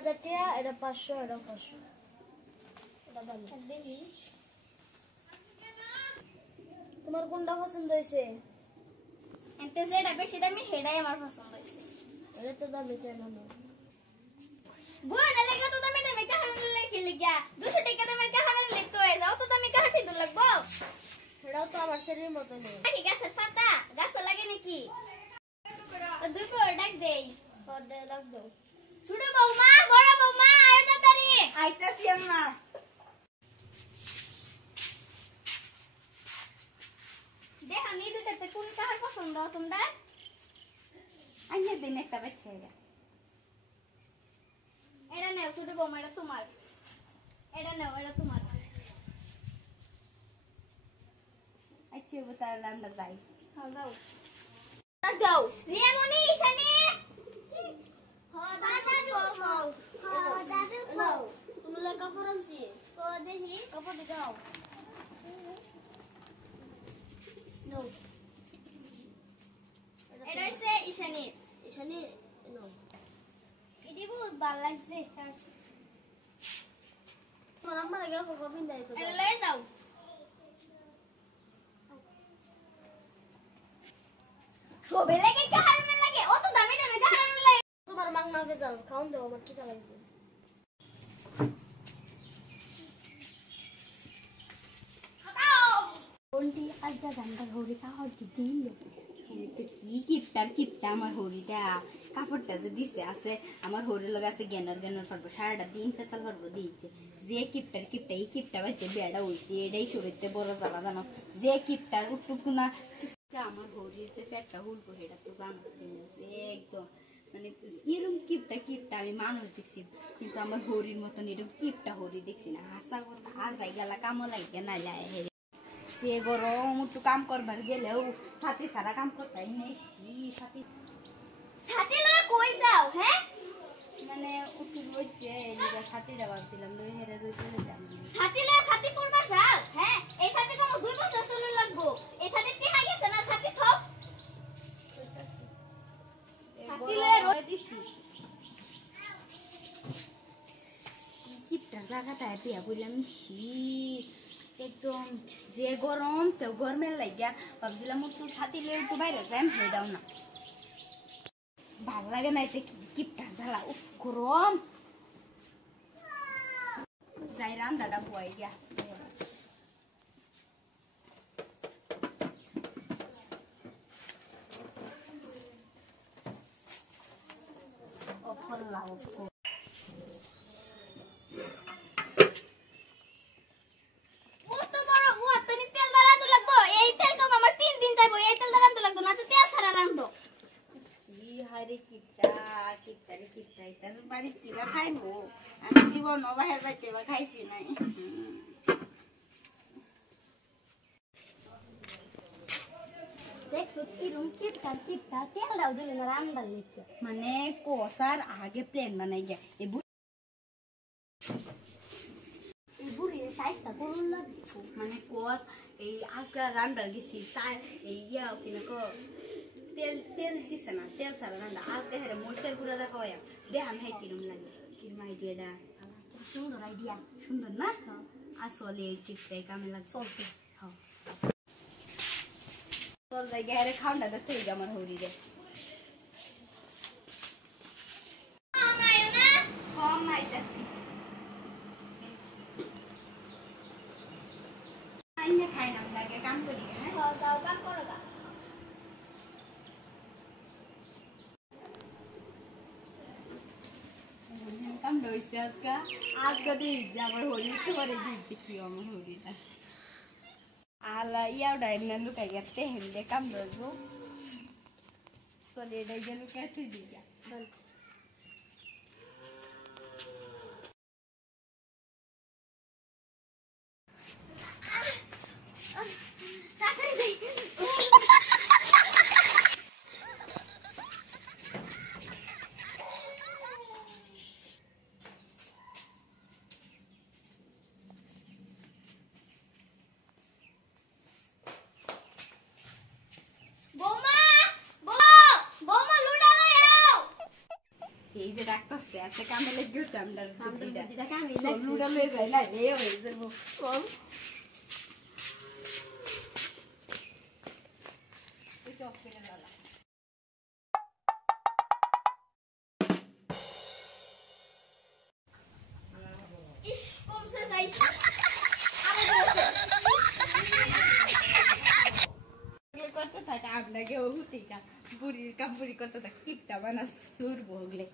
3000 টাকা এটা 500 এটা 500 এটা ভালো দেখি তোমার কোনটা পছন্দ হইছে এতে যেটা বেশি দামি সেটাই আমার পছন্দ হইছে এটা তো দামি কেন না বুয়া লাগা তো দামি দামি কাহার লাগি লাগা 200 টাকা দামের কাহার লাগতো হই যাও তো দামি কাহার ফিদুর লাগবো এটাও তো আমার শরীরের মতো নেই কি গাছের পাতা গাছ তো লাগে নাকি তো দুই পর ডাক দেই পর দে রাখ দাও ছোট বৌমা বড় বৌমা আয় তাড়াতাড়ি আইতাছি আম্মা দেখ আমি দুটাতে কোন কাহার পছন্দ তোমরা আইনে দিন একটা বাচ্চা এটা এটা নাও ছোট বৌমা এটা তোমার এটা নাও এটা তোমার আচ্ছা তাহলে আমরা যাই হ্যাঁ যাও দাও রিয়ামনি ঈশানী তুমি লে কাপড় আনছি তো দেখি কাপড় দি দাও নো এটা হইছে ঈশানী এখানে নো এটি বহুত ভালো লাগছে তোমার আমার আগে কখন দেয় তো এটা লয়ে যাও সবে লাগে কাহার লাগে অত দামি দামি কাহার লাগে তোমার মাংনা ভেজাল খাওন দাও আমার কি লাগছে কোনটি আজ যা গান্ডা হরি কাহর কি দিল তো কি কিপটা আমার হরিটা কাপড়টা যে দিছে আছে আমার হরির লগে আছে জ্ঞানর পারবো সারাটা দিন ফেসাল পারবো দিয়েছে যে কিপটার কিপটা এই কিপটা বাচ্চা বেড়া হইছে এটাই শরীরতে বড় জ্বালা জানো যে কিপটার উঠটুকু না আমার হরির যে পেটটা হুলবো সেটা তো জানো একদম মানে এরকম কিপটা আমি মানুষ দেখছি কিন্তু আমার হরির মতন এরকম কিপটা হরি দেখছি না হাসা কথা আজাই গেলা কামো লাগে না লাই সে গরম একটু কাম করবার গেলেও সাথে সারা কাম করতাই নেই সাথে সাথে লয়ে কই যাও হ্যাঁ মানে উঠে রয়েছে সাথে ভাবছিলাম লই হেরে রয়েছে সাথে লয়ে সাথে ফুরবার যাও হ্যাঁ এই সাথে কোন 2 বছর চলে লাগবো এই সাথে কি হাই গেছে না সাথে থাক সাথে লয়ে রয়ে দিছি কিপটার জায়গাটা দিয়া বললাম একদম যে গরম তো গরমের লাগিয়া ভাবছিলাম একটু সাথে লয়ে একটু বাইরে যাই হেডাও না ভাল লাগে না এটা কিপটার জ্বালা উফ গরম যাই রান্দাটা বয় গিয়া অফর লাভ কত বড় মুয়াত্তানি তেল দাঁড়ানো লাগবো এই তেল কম আমার 3 দিন যাইবো এই তেল দাঁড়ানো লাগতো না তেল ছাড়া রান্ধো হারে কিপটা এটার বাড়ি কিবা খাইবো আমি জীবন বাহের বাড়িতে বা খাইছি নাই দেখছো কিরম কিপটা তেল দাও দিলে না রান্নার লিখছে মানে কোসার আগে প্ল্যান বানাই গিয়া এই বুড়ি সাইজটা করুন লাগছে মানে কোস এই আজকাল রান্নার গেছি এই ইয়া কিনা কো তেল দিছে না তেল ছাড়া রান্না আজকে হেরে মরিচের গুঁড়া দেখা হয় দেখাম হ্যাঁ কিরম লাগে কিরম আইডিয়াটা সুন্দর আইডিয়া সুন্দর না আসলে এই ট্রিকটাই কামে লাগছে চলতে হ্যাঁ চল যাই গেরে খাওয়াটা দেখতে আমার হরি রে নাইও না কম আইতাছি আইনে খাই না লাগে কাম করি হ্যাঁ যাও কাম করো গা কাম লইছে আজকে দিয়েছে আমার হরি একটু করে দিয়েছে কি আমার হরিটা আলা ইয়াওটা এমনি লুকাই গেতে হেন্দে কাম লইব চলে এটাই গেল কেটে দিয়া বৌমা বৌমা লুডা লয়ে আও এই যে ডাক্তারছে আছে কামে লাগিও টামডার বুদ্ধিটা বুদ্ধিটা কামে চল লাগছে। লুড়া লয়ে যায় না এ হয়ে যাবো চল এই যে অফ করে দাও ইস কমছে যাই করতে থাকে আপনাকে হুতিকা বুড়ির কাম বুড়ি করতে থাকে কিপটা বানা সুর বগলে